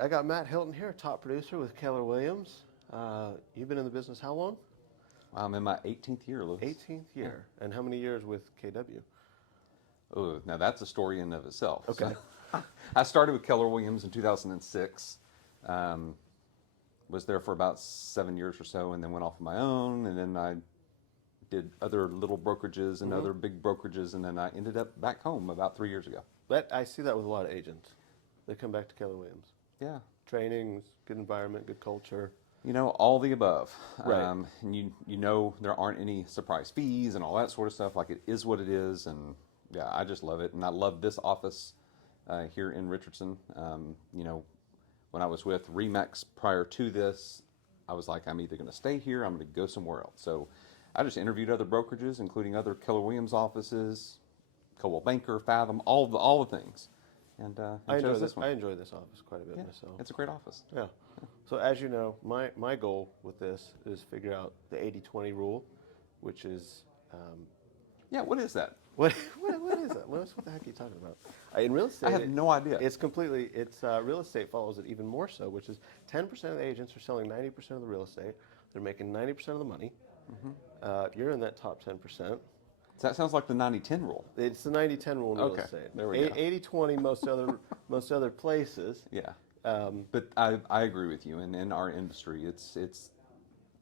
I got Matt Hilton here, top producer with Keller Williams. You've been in the business how long? I'm in my 18th year, Lewis. 18th year. And how many years with KW? Oh, now that's a story in and of itself. Okay. So, I started with Keller Williams in 2006. Was there for about 7 years or so, and then went off on my own. And then I did other little brokerages and other big brokerages, and then I ended up back home about 3 years ago. I see that with a lot of agents. They come back to Keller Williams. Yeah. Trainings, good environment, good culture. All the above. Right. And you know there aren't any surprise fees and all that sort of stuff. Like, it is what it is, and yeah, I just love it. And I love this office here in Richardson. When I was with Remax prior to this, I was like, I'm either going to stay here, I'm going to go somewhere else. So I just interviewed other brokerages, including other Keller Williams offices, Coldwell Banker, Fathom, all the things. And I chose this one. I enjoy this office quite a bit Yeah, myself. it's a great office. Yeah. So as you know, my goal with this is figure out the 80-20 rule, which is Yeah, what is that? what is that? What the heck are you talking about? In real estate, I have no idea. It's real estate follows it even more so, which is 10% of the agents are selling 90% of the real estate. They're making 90% of the money. You're in that top 10%. So that sounds like the 90-10 rule. It's the 90-10 rule in real Okay, estate. there we go. 80-20 most other places. Yeah. But I agree with you. And in our industry, it's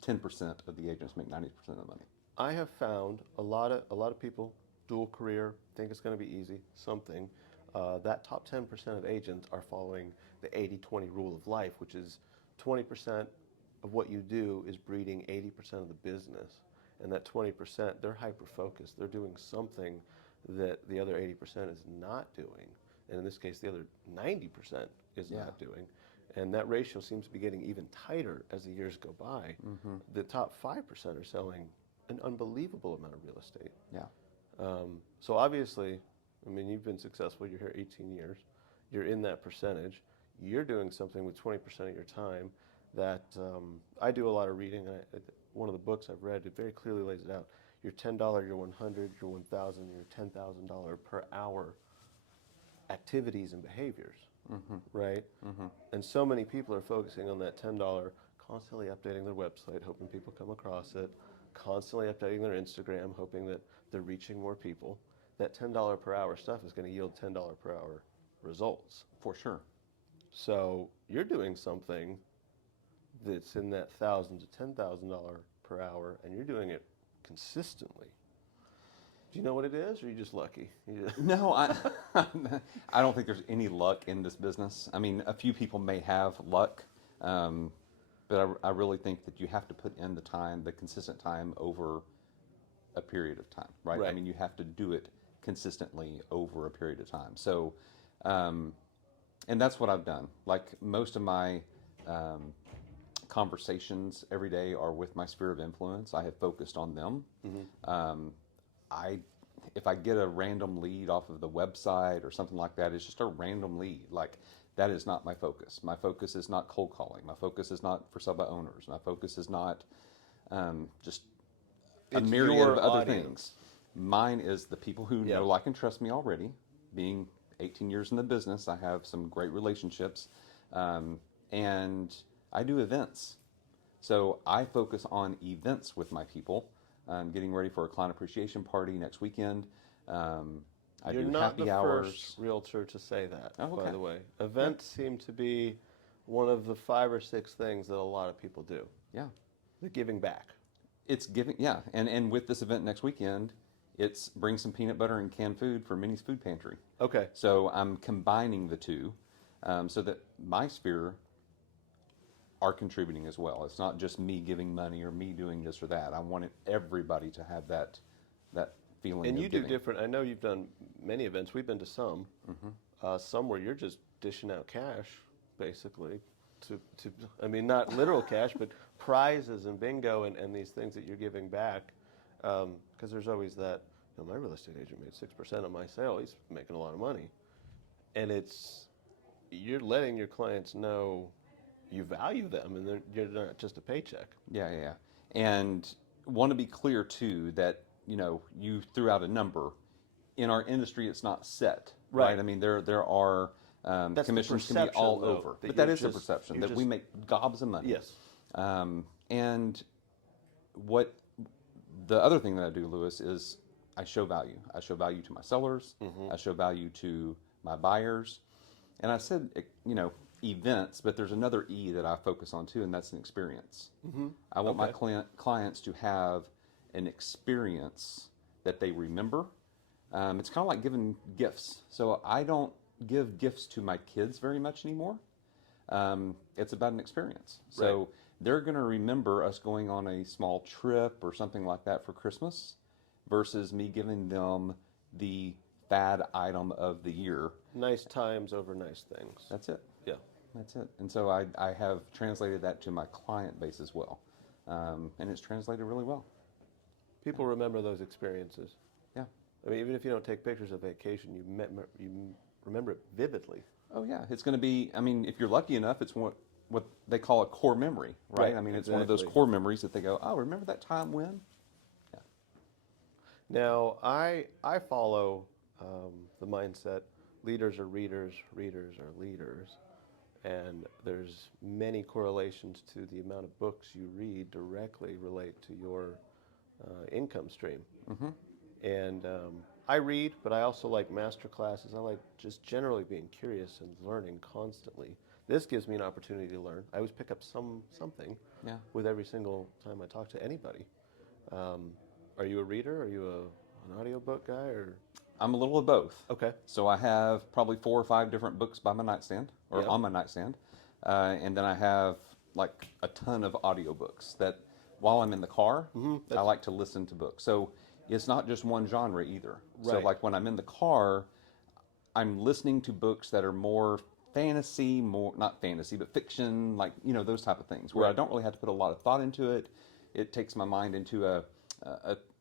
10% of the agents make 90% of the money. I have found a lot of people, dual career, think it's going to be easy, something. That top 10% of agents are following the 80-20 rule of life, which is 20% of what you do is breeding 80% of the business. And that 20%, they're hyper-focused. They're doing something that the other 80% is not doing. And in this case, the other 90% is not doing. And that ratio seems to be getting even tighter as the years go by. The top 5% are selling an unbelievable amount of real estate. Yeah. So obviously, I mean, you've been successful. You're here 18 years. You're in that percentage. You're doing something with 20% of your time that I do a lot of reading. One of the books I've read, it very clearly lays it out. Your $10, your $100, your $1,000, your $10,000 per hour activities and behaviors, right? And so many people are focusing on that $10, constantly updating their website, hoping people come across it, constantly updating their Instagram, hoping that they're reaching more people. That $10 per hour stuff is going to yield $10 per hour results. For sure. So you're doing something that's in that $1,000 to $10,000 per hour, and you're doing it consistently. Do you know what it is, or are you just lucky? No, I don't think there's any luck in this business. I mean, a few people may have luck, but I really think that you have to put in the time, the consistent time over a period of time, right? I mean, you have to do it consistently over a period of time. So, and that's what I've done. Like, most of my conversations every day are with my sphere of influence. I have focused on them. If I get a random lead off of the website or something like that, it's just a random lead. Like, that is not my focus. My focus is not cold calling. My focus is not for sale by owners. My focus is not just a myriad of other things. Mine is the people who know, like, and trust me already. Being 18 years in the business, I have some great relationships, and I do events. So I focus on events with my people. I'm getting ready for a client appreciation party next weekend. I You're do not happy the hours. First realtor to say that, Oh, okay. by the way. Events seem to be one of the 5 or 6 things that a lot of people do. Yeah. The giving back. It's giving, yeah. And with this event next weekend, it's bring some peanut butter and canned food for Minnie's Food Pantry. Okay. So I'm combining the two so that my sphere are contributing as well. It's not just me giving money or me doing this or that. I wanted everybody to have that feeling. And of you giving. do different. I know you've done many events. We've been to some. Some where you're just dishing out cash, basically. I mean, not literal cash, but prizes and bingo and these things that you're giving back. Because there's always that, my real estate agent made 6% on my sale. He's making a lot of money. And you're letting your clients know you value them, and you're not just a paycheck. Yeah. And want to be clear, too, that, you threw out a number. In our industry, it's not set, right? I mean, there are That's the commissions can be perception, all though, over. that But that you're is the just- perception, you're that we just- make gobs of money. Yes. And what the other thing that I do, Lewis, is I show value. I show value to my sellers. I show value to my buyers. And I said, events, but there's another E that I focus on too, and that's an experience. I want my clients to have an experience that they remember. It's kind of like giving gifts. So I don't give gifts to my kids very much anymore. It's about an experience. So they're going to remember us going on a small trip or something like that for Christmas versus me giving them the fad item of the year. Nice times over nice things. That's it. Yeah. That's it. And so I have translated that to my client base as well. And it's translated really well. People remember those experiences. Yeah. I mean, even if you don't take pictures of vacation, you remember it vividly. Oh, yeah. It's going to be, I mean, if you're lucky enough, it's what they call a core memory, right? I mean, it's one of those core memories that they go, oh, remember that time when? Yeah. Now, I follow the mindset, leaders are readers, readers are leaders. And there's many correlations to the amount of books you read directly relate to your income stream. And I read, but I also like master classes. I like just generally being curious and learning constantly. This gives me an opportunity to learn. I always pick up something with every single time I talk to anybody. Are you a reader? Are you an audiobook guy? Or I'm a little of both. Okay. So I have probably 4 or 5 different books by my nightstand, or on my nightstand. And then I have like a ton of audiobooks that while I'm in the car, I like to listen to books. So it's not just one genre either. So like when I'm in the car, I'm listening to books that are more fantasy, not fantasy, but fiction, like, those type of things, where I don't really have to put a lot of thought into it. It takes my mind into a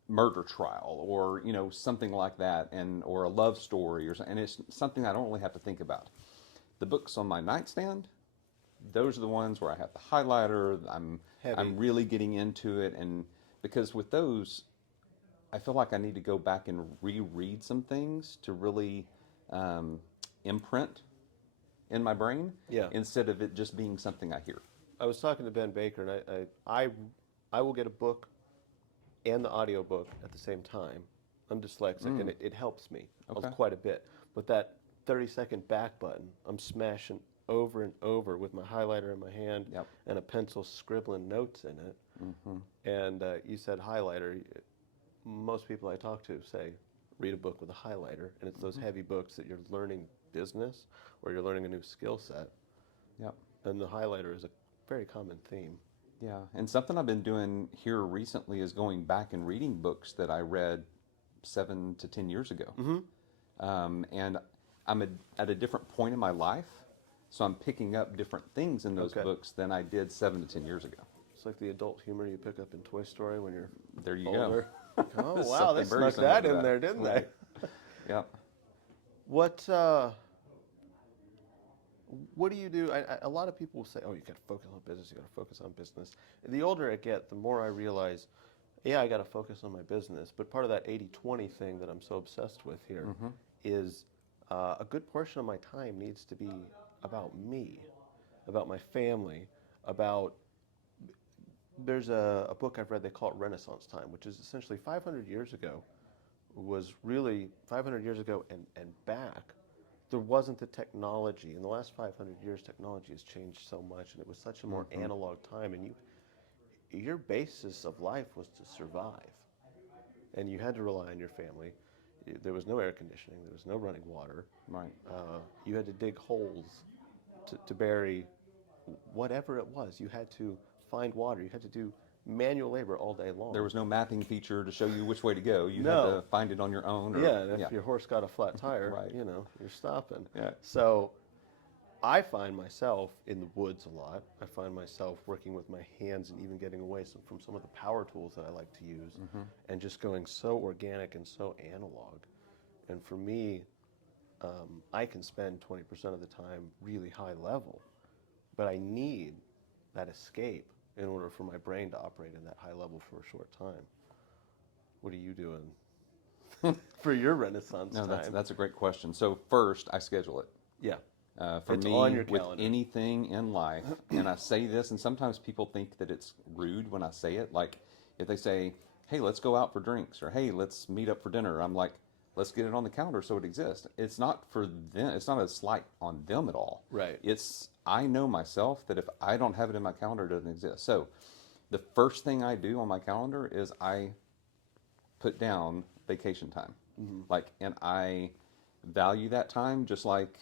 murder trial or, something like that, or a love story, and it's something I don't really have to think about. The books on my nightstand, those are the ones where I have the highlighter, I'm really getting into it, and because with those, I feel like I need to go back and reread some things to really imprint in my brain, instead of it just being something I hear. I was talking to Ben Baker, and I will get a book and the audiobook at the same time. I'm dyslexic, and it helps me quite a bit. But that 30-second back button, I'm smashing over and over with my highlighter in my hand and a pencil scribbling notes in it. And you said highlighter. Most people I talk to say, read a book with a highlighter, and it's those heavy books that you're learning business or you're learning a new skill set. And the highlighter is a very common theme. Yeah, and something I've been doing here recently is going back and reading books that I read 7 to 10 years ago. And I'm at a different point in my life, so I'm picking up different things in those books than I did 7 to 10 years ago. It's like the adult humor you pick up in Toy Story when you're there. You older. go. Oh wow, they snuck that in there, didn't they? Yeah. What do you do? A lot of people will say, "Oh, you got to focus on business. You got to focus on business." The older I get, the more I realize, I got to focus on my business. But part of that 80-20 thing that I'm so obsessed with here is a good portion of my time needs to be about me, about my family, about. There's a book I've read, they call it Renaissance Time, which is essentially 500 years ago, was really 500 years ago and back. There wasn't the technology. In the last 500 years, technology has changed so much, and it was such a more analog time, and your basis of life was to survive, and you had to rely on your family. There was no air conditioning. There was no running water. Right. You had to dig holes to bury whatever it was. You had to find water. You had to do manual labor all day long. There was no mapping feature to show you which way to go. You had to find it on your own. And if your horse got a flat tire, you're stopping. Yeah. So I find myself in the woods a lot. I find myself working with my hands and even getting away from some of the power tools that I like to use and just going so organic and so analog. And for me, I can spend 20% of the time really high level, but I need that escape in order for my brain to operate in that high level for a short time. What are you doing for your Renaissance time? That's a great question. So first, I schedule it. Yeah. For It's me, on your with calendar. anything in life, and I say this, and sometimes people think that it's rude when I say it. Like if they say, "Hey, let's go out for drinks," or "Hey, let's meet up for dinner," I'm like, "Let's get it on the calendar so it exists." It's not for them. It's not a slight on them at all. Right. It's I know myself that if I don't have it in my calendar, it doesn't exist. So the first thing I do on my calendar is I put down vacation time. Like, and I value that time just like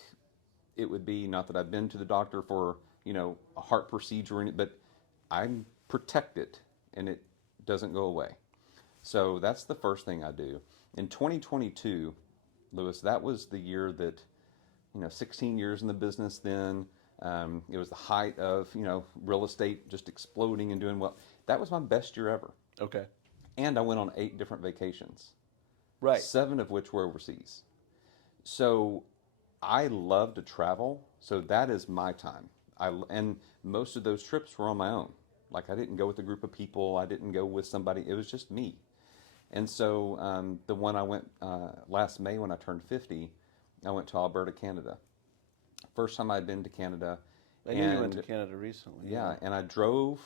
it would be, not that I've been to the doctor for, a heart procedure, but I'm protected and it doesn't go away. So that's the first thing I do. In 2022, Lewis, that was the year that, 16 years in the business then. It was the height of, real estate just exploding and doing well. That was my best year ever. Okay. And I went on 8 different vacations, Right. 7 of which were overseas. So I love to travel, so that is my time. And most of those trips were on my own. Like I didn't go with a group of people. I didn't go with somebody. It was just me. And so the one I went last May when I turned 50, I went to Alberta, Canada. First time I'd been to Canada. I knew you went to Canada recently. Yeah, and I drove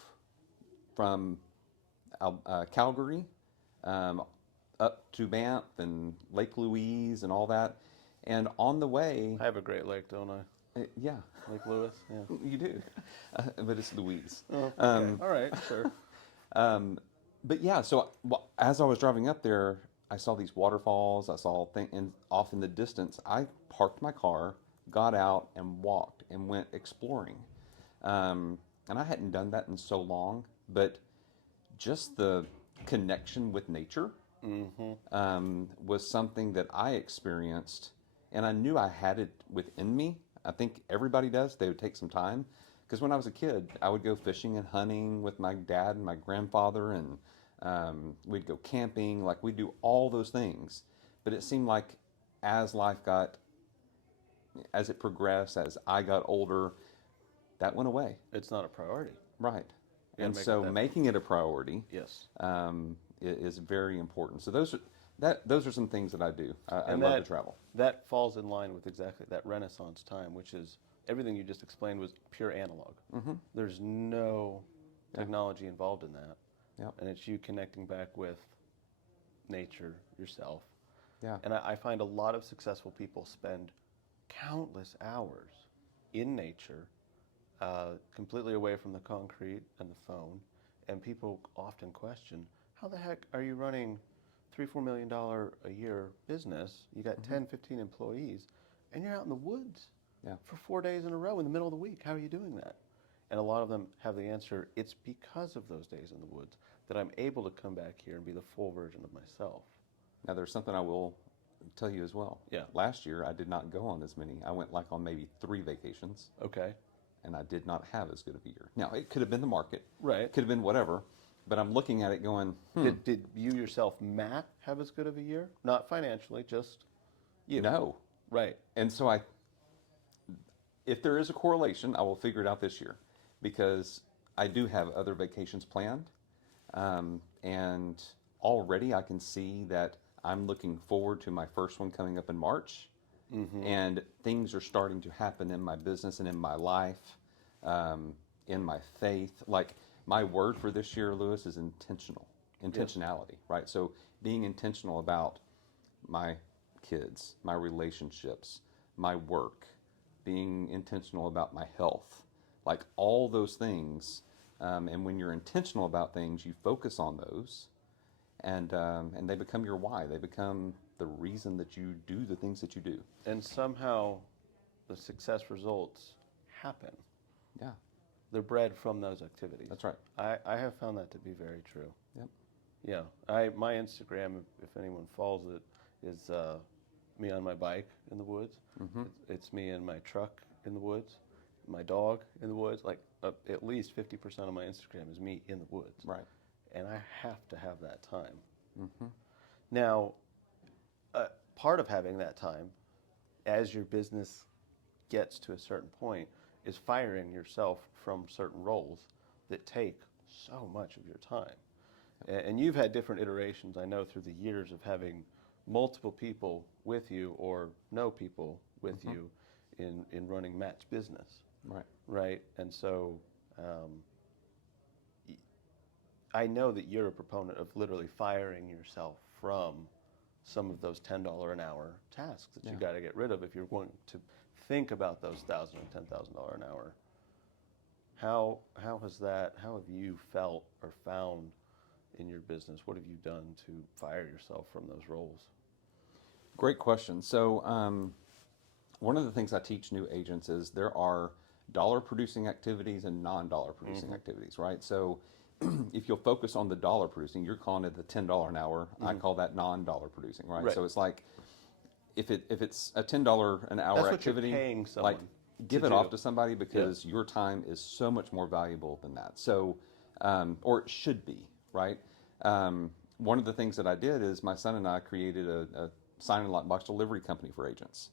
from Calgary up to Banff and Lake Louise and all that. And on the way, I have a Great Lake, don't I? yeah, Lake Lewis. Yeah. you do, but it's Louise. Oh, okay. All right. Sure. But yeah, so as I was driving up there, I saw these waterfalls. I saw and off in the distance. I parked my car, got out, and walked and went exploring. And I hadn't done that in so long, but just the connection with nature was something that I experienced, and I knew I had it within me. I think everybody does. They would take some time. Because when I was a kid, I would go fishing and hunting with my dad and my grandfather, and we'd go camping. Like, we'd do all those things. But it seemed like as it progressed, as I got older, that went away. It's not a priority. Right. You And gotta make so it that- making it a priority Yes. is very important. So those are some things that I do. I And love that- to travel. That falls in line with exactly that Renaissance time, which is everything you just explained was pure analog. There's no technology involved in that. Yep. And it's you connecting back with nature yourself. Yeah. And I find a lot of successful people spend countless hours in nature, completely away from the concrete and the phone. And people often question, how the heck are you running $3-4 million a year business? You got 10-15 employees, and you're out in the woods for 4 days in a row in the middle of the week. How are you doing that? And a lot of them have the answer, it's because of those days in the woods that I'm able to come back here and be the full version of myself. Now, there's something I will tell you as well. Yeah. Last year, I did not go on as many. I went like on maybe 3 vacations, Okay. and I did not have as good of a year. Now, it could have been the market. Right. It could have been whatever. But I'm looking at it going, Did you yourself, Matt, have as good of a year? Not financially, just you. no. Right. And so if there is a correlation, I will figure it out this year, because I do have other vacations planned. And already I can see that I'm looking forward to my first one coming up in March. And things are starting to happen in my business and in my life, in my faith. Like, my word for this year, Lewis, is intentionality, right? So being intentional about my kids, my relationships, my work, being intentional about my health, like all those things. And when you're intentional about things, you focus on those, and they become your why. They become the reason that you do the things that you do. And somehow the success results happen. Yeah, They're bred from those activities. that's right. I have found that to be very true. Yep. Yeah. My Instagram, if anyone follows it, is me on my bike in the woods. It's me in my truck in the woods, my dog in the woods. Like at least 50% of my Instagram is me in the woods. Right. And I have to have that time. Now, part of having that time, as your business gets to a certain point, is firing yourself from certain roles that take so much of your time. And you've had different iterations, I know, through the years of having multiple people with you or no people with you. in running Matt's business, Right. right? And so y- I know that you're a proponent of literally firing yourself from some of those $10 an hour tasks that you Yeah. got to get rid of if you're going to think about those $1,000 and $10,000 an hour. How have you felt or found in your business? What have you done to fire yourself from those roles? Great question. So, one of the things I teach new agents is there are dollar producing activities and non-dollar producing activities, right? So, if you'll focus on the dollar producing, you're calling it the $10 an hour. I call that non-dollar producing, right? Right. So it's like if it's a $10 an hour That's what activity, you're paying someone like give to it do. off to somebody because your time is so much more valuable than that. So, or it should be, right? One of the things that I did is my son and I created a sign and lockbox delivery company for agents.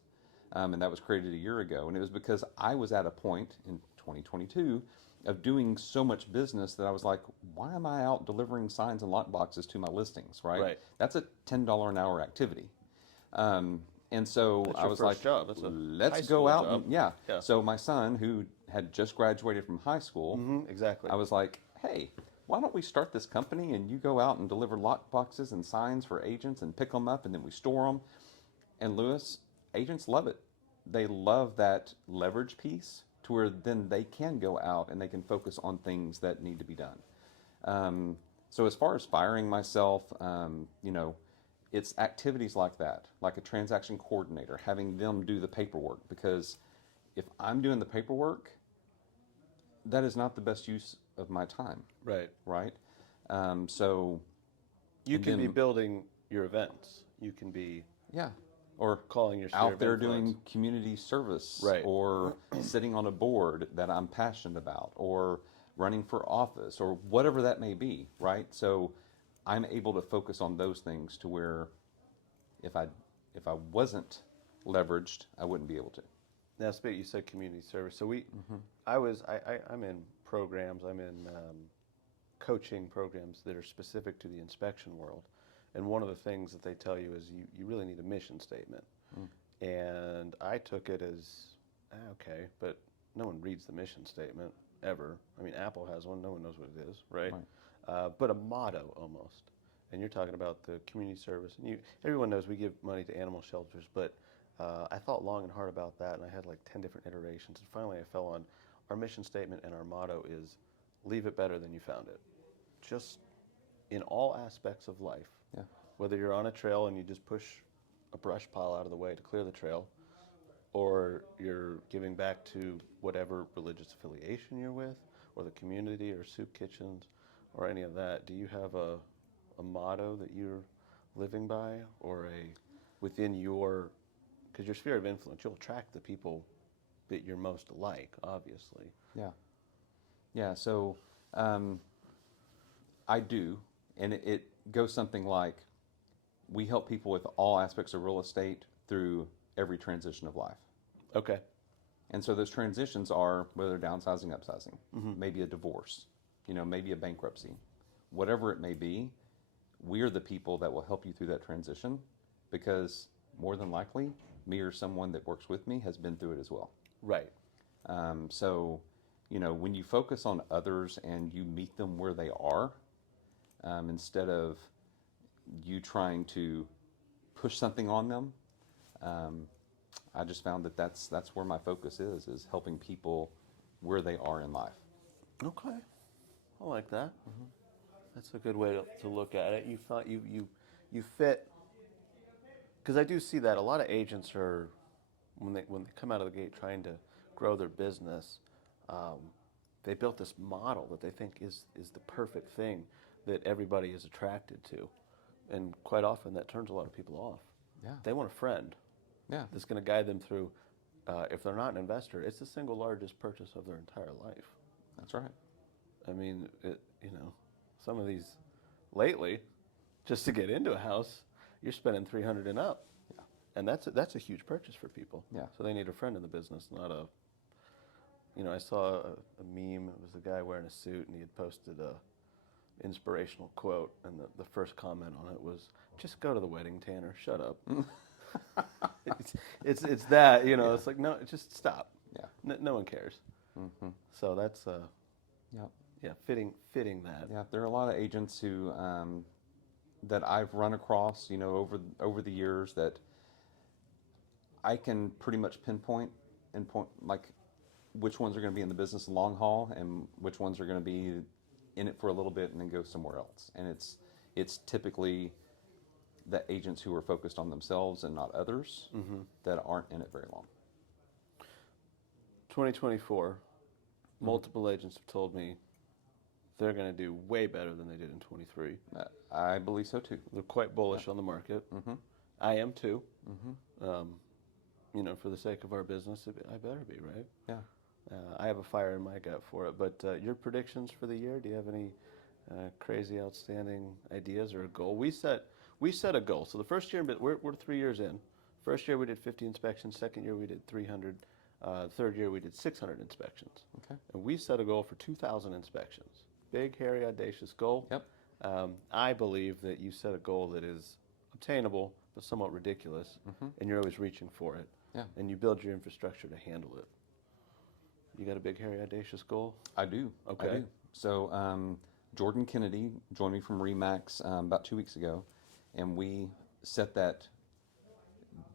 And that was created a year ago. And it was because I was at a point in 2022 of doing so much business that I was like, why am I out delivering signs and lock boxes to my listings, right? Right. That's a $10 an hour activity. And so That's I your was first like, job. That's a high let's school go out job. and yeah. Yeah. So my son, who had just graduated from high school, Exactly. I was like, hey, why don't we start this company and you go out and deliver lock boxes and signs for agents and pick them up and then we store them. And Lewis, agents love it. They love that leverage piece to where then they can go out and they can focus on things that need to be done. So as far as firing myself, it's activities like that, like a transaction coordinator, having them do the paperwork. Because if I'm doing the paperwork, that is not the best use of my time, Right. right? So You and can be then- building your events. You can be yeah, or calling your sphere out of there influence. doing community service, Right. or sitting on a board that I'm passionate about, or running for office, or whatever that may be, right? So I'm able to focus on those things to where if I wasn't leveraged, I wouldn't be able to. Now, you said community service. So I'm in programs. I'm in coaching programs that are specific to the inspection world. And one of the things that they tell you is you really need a mission statement. And I took it as, okay, but no one reads the mission statement ever. I mean, Apple has one. No one knows what it is, right? But a motto almost. And you're talking about the community service. And everyone knows we give money to animal shelters, but I thought long and hard about that, and I had like 10 different iterations. And finally I fell on our mission statement, and our motto is, leave it better than you found it. Just in all aspects of life. Yeah. Whether you're on a trail and you just push a brush pile out of the way to clear the trail, or you're giving back to whatever religious affiliation you're with, or the community, or soup kitchens, or any of that, do you have a motto that you're living by, or within your, because your sphere of influence, you'll attract the people that you're most like, obviously. Yeah. Yeah. So I do, and it goes something like, we help people with all aspects of real estate through every transition of life. Okay. And so those transitions are whether downsizing, upsizing, maybe a divorce, maybe a bankruptcy, whatever it may be. We are the people that will help you through that transition, because more than likely, me or someone that works with me has been through it as well. Right. So, when you focus on others and you meet them where they are, instead of you trying to push something on them, I just found that that's where my focus is helping people where they are in life. Okay. I like that. That's a good way to look at it. You thought you fit, because I do see that a lot of agents are, when they come out of the gate trying to grow their business, they built this model that they think is the perfect thing that everybody is attracted to, and quite often that turns a lot of people off. Yeah. They want a friend. Yeah. That's going to guide them through. If they're not an investor, it's the single largest purchase of their entire life. That's right. I mean, some of these lately, just to get into a house, you're spending $300 and up. Yeah. And that's a huge purchase for people. Yeah. So they need a friend in the business, not a. I saw a meme. It was a guy wearing a suit, and he had posted a inspirational quote, and the first comment on it was, "Just go to the wedding, Tanner. Shut up." It's that, you know, Yeah. it's like, no, just stop. Yeah. No one cares. Hmm. So that's, Yeah. yeah, fitting that. Yeah. There are a lot of agents who that I've run across, you know, over the years that I can pretty much pinpoint and point like which ones are going to be in the business long haul and which ones are going to be in it for a little bit and then go somewhere else. And it's typically the agents who are focused on themselves and not others Mm-hmm. that aren't in it very long. 2024, Mhm. multiple agents have told me they're going to do way better than they did in 23. I believe so too. They're quite bullish on the market. Mm-hmm. I am too. Mm-hmm. You know, for the sake of our business, I better be, right? Yeah. I have a fire in my gut for it. But your predictions for the year? Do you have any crazy, outstanding ideas or a goal? We set a goal. So the first year, but we're 3 years in. First year we did 50 inspections. Second year we did 300. Third year we did 600 inspections. Okay. And we set a goal for 2,000 inspections. Big, hairy, audacious goal. Yep. I believe that you set a goal that is obtainable but somewhat ridiculous, Mm-hmm. and you're always reaching for it. Yeah. And you build your infrastructure to handle it. You got a big, hairy, audacious goal? I do. Okay. I do. So Jordan Kennedy joined me from Remax about 2 weeks ago, and we set that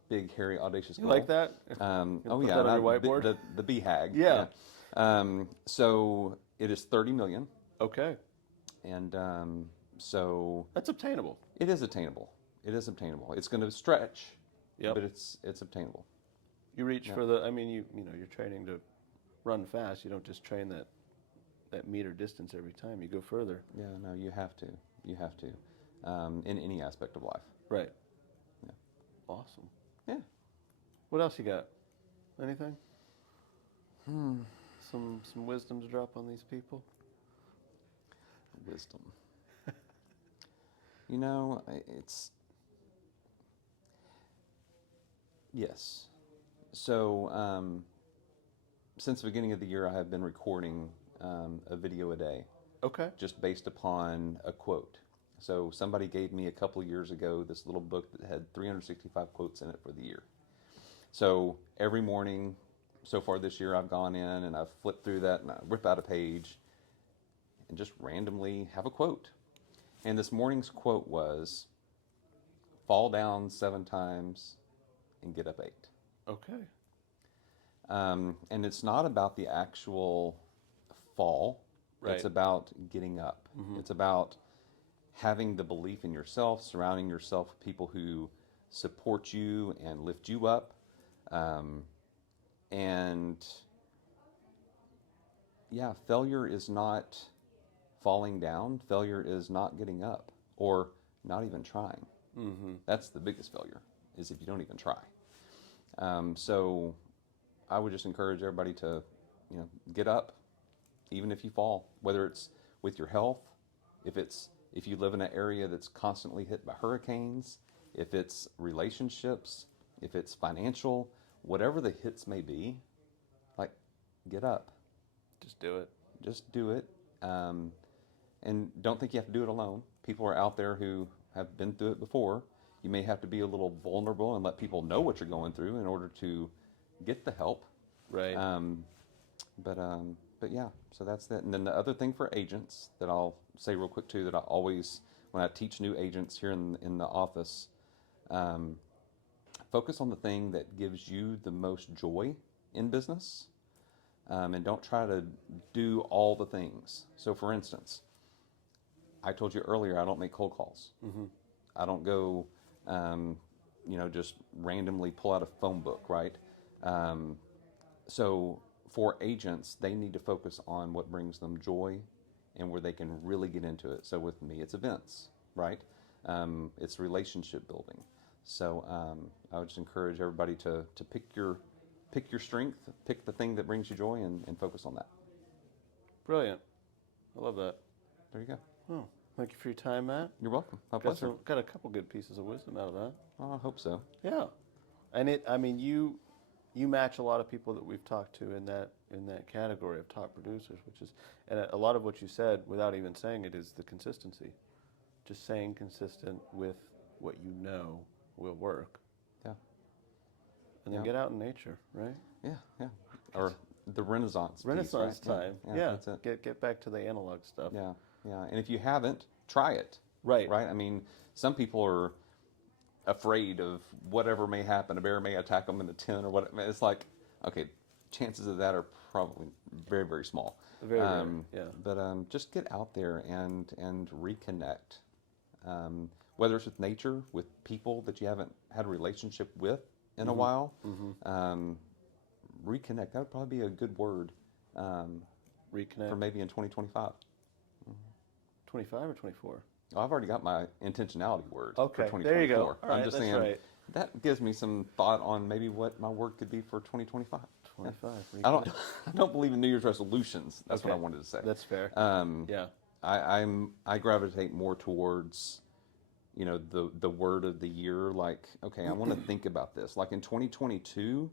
big, hairy, audacious You goal. like that? Oh put yeah, that on your and whiteboard? the BHAG. Yeah. So it is 30 million, Okay. and so That's obtainable. it is attainable. It is obtainable. It's going to stretch, Yep. but it's obtainable. You reach Yeah. for the, I mean, you know, you're training to run fast. You don't just train that meter distance every time. You go further. Yeah, no, you have to. You have to, in any aspect of life. Right. Yeah. Awesome. Yeah. What else you got? Anything? Hmm. Some wisdom to drop on these people? Wisdom. You know, it's yes. So since the beginning of the year, I have been recording a video a day, Okay. just based upon a quote. So somebody gave me a couple of years ago this little book that had 365 quotes in it for the year. So every morning, so far this year, I've gone in and I've flipped through that and I rip out a page and just randomly have a quote. And this morning's quote was, "Fall down 7 times and get up 8." Okay. And it's not about the actual fall. Right. It's about getting up. Mhm. It's about having the belief in yourself, surrounding yourself with people who support you and lift you up. And yeah, failure is not falling down. Failure is not getting up or not even trying. Mm-hmm. That's the biggest failure, is if you don't even try. So I would just encourage everybody to, you know, get up, even if you fall, whether it's with your health, if you live in an area that's constantly hit by hurricanes, if it's relationships, if it's financial, whatever the hits may be, like, get up. Just do it. Just do it. And don't think you have to do it alone. People are out there who have been through it before. You may have to be a little vulnerable and let people know what you're going through in order to get the help. Right. But yeah, so that's that. And then the other thing for agents that I'll say real quick too, that I always, when I teach new agents here in the office, focus on the thing that gives you the most joy in business, and don't try to do all the things. So for instance, I told you earlier, I don't make cold calls. Mm-hmm. I don't go, just randomly pull out a phone book, right? So for agents, they need to focus on what brings them joy and where they can really get into it. So with me, it's events, right? It's relationship building. So I would just encourage everybody to pick your strength, pick the thing that brings you joy, and focus on that. Brilliant. I love that. There you go. Oh, thank you for your time, Matt. You're welcome. My pleasure. Got a couple good pieces of wisdom out of that. Oh, I hope so. Yeah, and you match a lot of people that we've talked to in that category of top producers, which is, and a lot of what you said, without even saying it, is the consistency. Just saying consistent with what you know will work. Yeah. and then Yeah. get out in nature, right? Yeah, yeah. Or the Renaissance. Renaissance piece, right? time. Yeah, Yeah. that's it. Get back to the analog stuff. Yeah, yeah. And if you haven't, try it. Right. Right? I mean, some people are afraid of whatever may happen. A bear may attack them in the tent or what. It's like, okay, chances of that are probably very, very small. Very, yeah. But just get out there and reconnect. Whether it's with nature, with people that you haven't had a relationship with in a while, reconnect. That would probably be a good word Reconnect. for maybe in 2025. 25 or 24? Oh, I've already got my intentionality word Okay, for 2024. there you go. All right, I'm just that's saying right. that gives me some thought on maybe what my word could be for 2025. 25. I don't I don't believe in New Year's resolutions. That's what I Okay. wanted to say. That's fair. Yeah. I gravitate more towards, you know, the word of the year. Like, okay, I want to think about this. Like in 2022,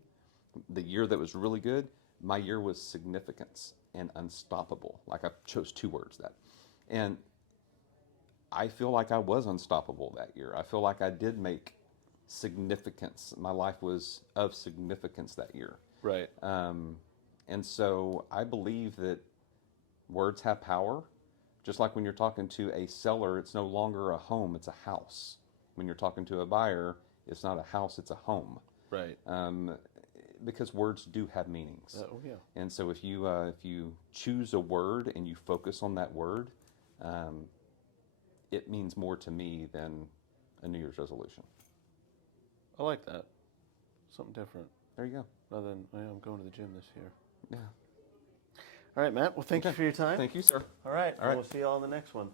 the year that was really good, my year was significance and unstoppable. Like I chose two words that, and I feel like I was unstoppable that year. I feel like I did make significance. My life was of significance that year. Right. And so I believe that words have power. Just like when you're talking to a seller, it's no longer a home, it's a house. When you're talking to a buyer, it's not a house, it's a home. Right. Because words do have meanings. Oh, yeah. And so if you choose a word and you focus on that word, it means more to me than a New Year's resolution. I like that. Something different. There you go. Rather than, oh, yeah, I'm going to the gym this year. Yeah. All right, Matt. Well, thank you for your time. Thank you, sir. All right. All right. We'll see you all in the next one.